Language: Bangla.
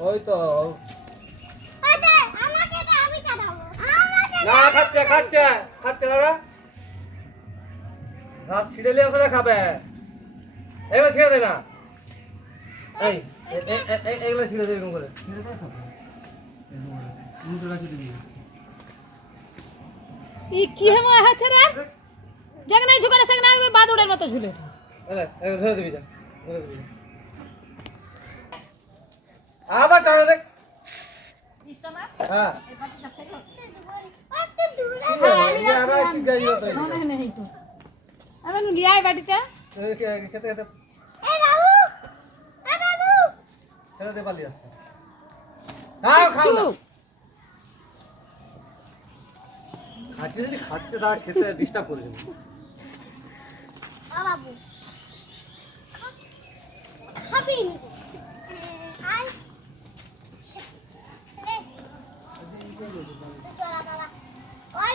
ওই তো না খাচ্ছে খাচ্ছে খাচ্ছে দাদা ঘাস ছিঁড়ে নিয়ে আসলে খাবে এগুলো ছিঁড়ে দে না এই এগুলো ছিঁড়ে দে এরকম করে ছিঁড়ে দে খাবে মুখে রাখি দিবি ই কি হেমো আছে রে যেখানে ঝুকারে সেখানে আমি বাদুড়ের মতো ঝুলে এগুলো ধরে দিবি যা ধরে দিবি আবার টানো দেখ হ্যাঁ আমি লিয়াই বাটিটা খেতে খেতে ছেড়ে পালিয়ে আসছে খাও খাও না খাচ্ছে যদি খাচ্ছে তা খেতে ডিস্টার্ব করে দেবে বাবু খাবি আই চলা চলা ওই